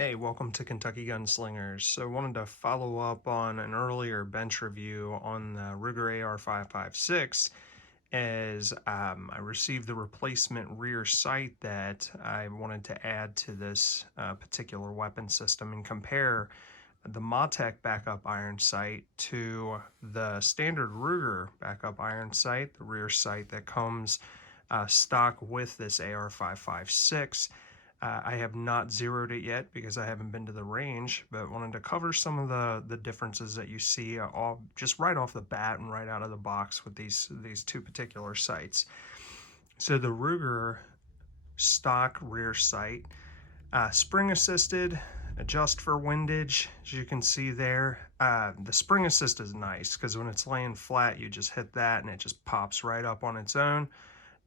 Hey, welcome to Kentucky Gunslingers. So I wanted to follow up on an earlier bench review on the Ruger AR556 as I received the replacement rear sight that I wanted to add to this particular weapon system and compare the Matech Backup Iron sight to the standard Ruger Backup Iron sight, the rear sight that comes stock with this AR556. I have not zeroed it yet because I haven't been to the range, but wanted to cover some of the differences that you see all just right off the bat and right out of the box with these two particular sights. So the Ruger stock rear sight, spring assisted, adjust for windage, as you can see there. The spring assist is nice because when it's laying flat, you just hit that and it just pops right up on its own.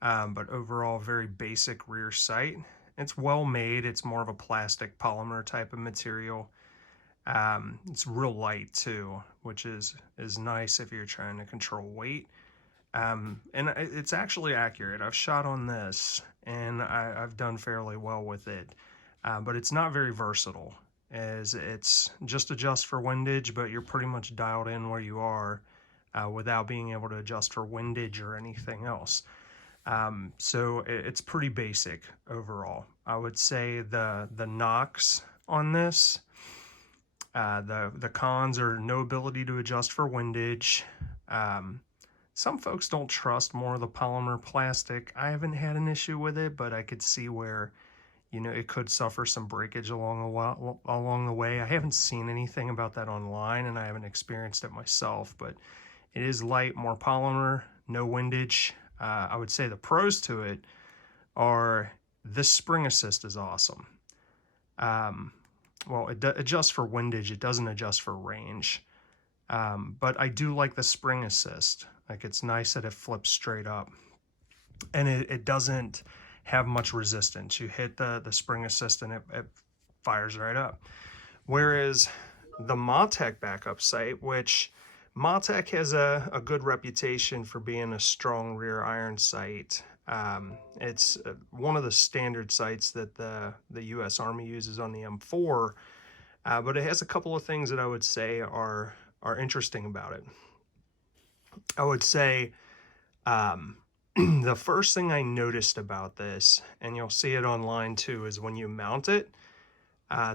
But overall, very basic rear sight. It's well made. It's more of a plastic polymer type of material. It's real light too, which is nice if you're trying to control weight. And it's actually accurate. I've shot on this and I've done fairly well with it, but it's not very versatile as it's just adjust for windage, but you're pretty much dialed in where you are without being able to adjust for windage or anything else. So it's pretty basic overall. I would say the knocks on this, the cons are no ability to adjust for windage. Some folks don't trust more of the polymer plastic. I haven't had an issue with it, but I could see where, you know, it could suffer some breakage along the way. I haven't seen anything about that online and I haven't experienced it myself, but it is light, more polymer, no windage. I would say the pros to it are this spring assist is awesome. Well, it adjusts for windage. It doesn't adjust for range. But I do like the spring assist. Like, it's nice that it flips straight up. And it doesn't have much resistance. You hit the spring assist and it fires right up. Whereas the Matech backup sight, which Matech has a good reputation for being a strong rear iron sight. It's one of the standard sights that the U.S. Army uses on the M4, but it has a couple of things that I would say are interesting about it. I would say the first thing I noticed about this, and you'll see it online too, is when you mount it,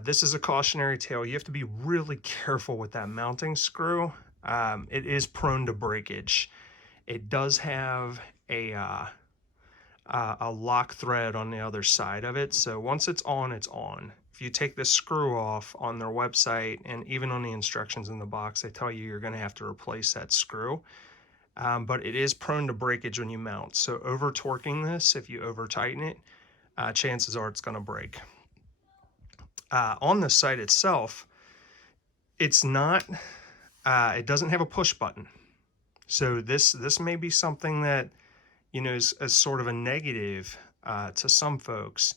this is a cautionary tale. You have to be really careful with that mounting screw. It is prone to breakage. It does have a lock thread on the other side of it. So once it's on, it's on. If you take this screw off on their website and even on the instructions in the box, they tell you you're going to have to replace that screw. But it is prone to breakage when you mount. So over torquing this, if you over tighten it, chances are it's going to break. On the sight itself, it's not... it doesn't have a push button. So this may be something that, you know, is sort of a negative to some folks.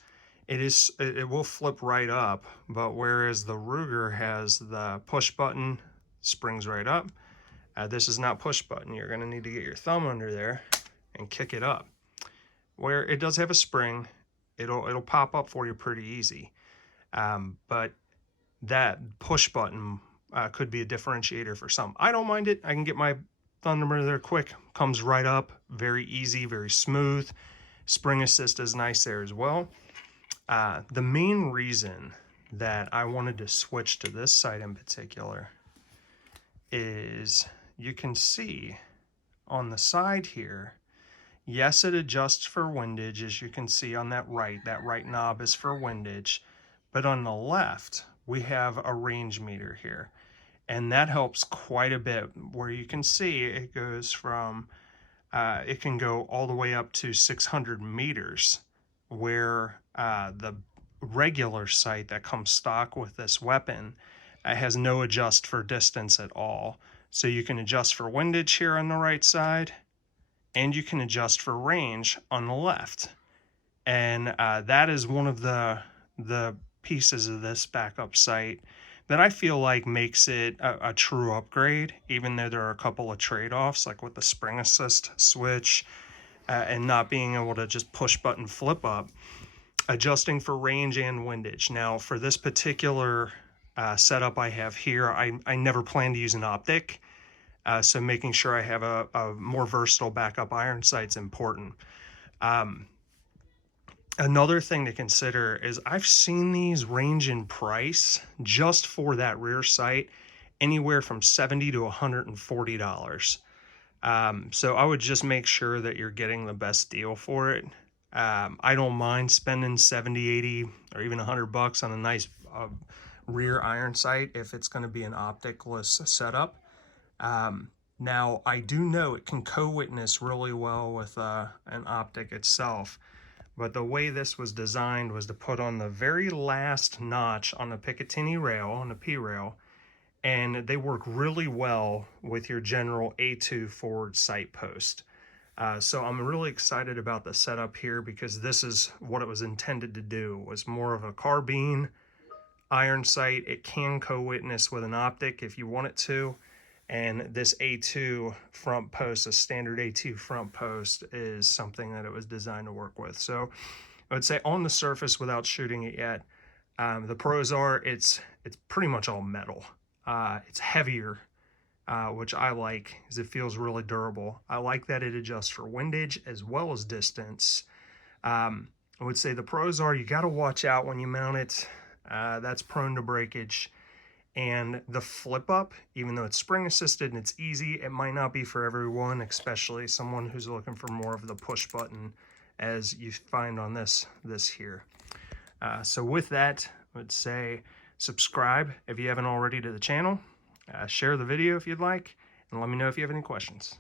It will flip right up, but whereas the Ruger has the push button, springs right up, this is not push button. You're going to need to get your thumb under there and kick it up. Where it does have a spring, it'll pop up for you pretty easy. But that push button could be a differentiator for some. I don't mind it. I can get my thumb under there quick. Comes right up. Very easy, very smooth. Spring assist is nice there as well. The main reason that I wanted to switch to this sight in particular is you can see on the side here, yes, it adjusts for windage, as you can see on that right knob is for windage, but on the left, we have a range meter here. And that helps quite a bit, where you can see it goes from, it can go all the way up to 600 meters, where the regular sight that comes stock with this weapon has no adjust for distance at all. So you can adjust for windage here on the right side, and you can adjust for range on the left. And that is one of the pieces of this backup sight that I feel like makes it a true upgrade, even though there are a couple of trade-offs, like with the spring assist switch and not being able to just push button flip up. adjusting for range and windage. Now, for this particular setup I have here, I never plan to use an optic, so making sure I have a more versatile backup iron sight's important. Another thing to consider is I've seen these range in price just for that rear sight anywhere from $70 to $140. So I would just make sure that you're getting the best deal for it. I don't mind spending 70, 80, or even $100 on a nice rear iron sight if it's going to be an opticless setup. Now, I do know it can co-witness really well with an optic itself, but the way this was designed was to put on the very last notch on the Picatinny rail, on the P rail, and they work really well with your general A2 forward sight post. So I'm really excited about the setup here because this is what it was intended to do, was more of a carbine iron sight. It can co-witness with an optic if you want it to, and this A2 front post, a standard A2 front post, is something that it was designed to work with. So I would say on the surface, without shooting it yet, the pros are it's pretty much all metal. It's heavier, which I like because it feels really durable. I like that it adjusts for windage as well as distance. I would say the pros are you got to watch out when you mount it. That's prone to breakage. And the flip up, even though it's spring assisted and it's easy, it might not be for everyone, especially someone who's looking for more of the push button as you find on this here. So with that, I would say subscribe if you haven't already to the channel, share the video if you'd like, and let me know if you have any questions.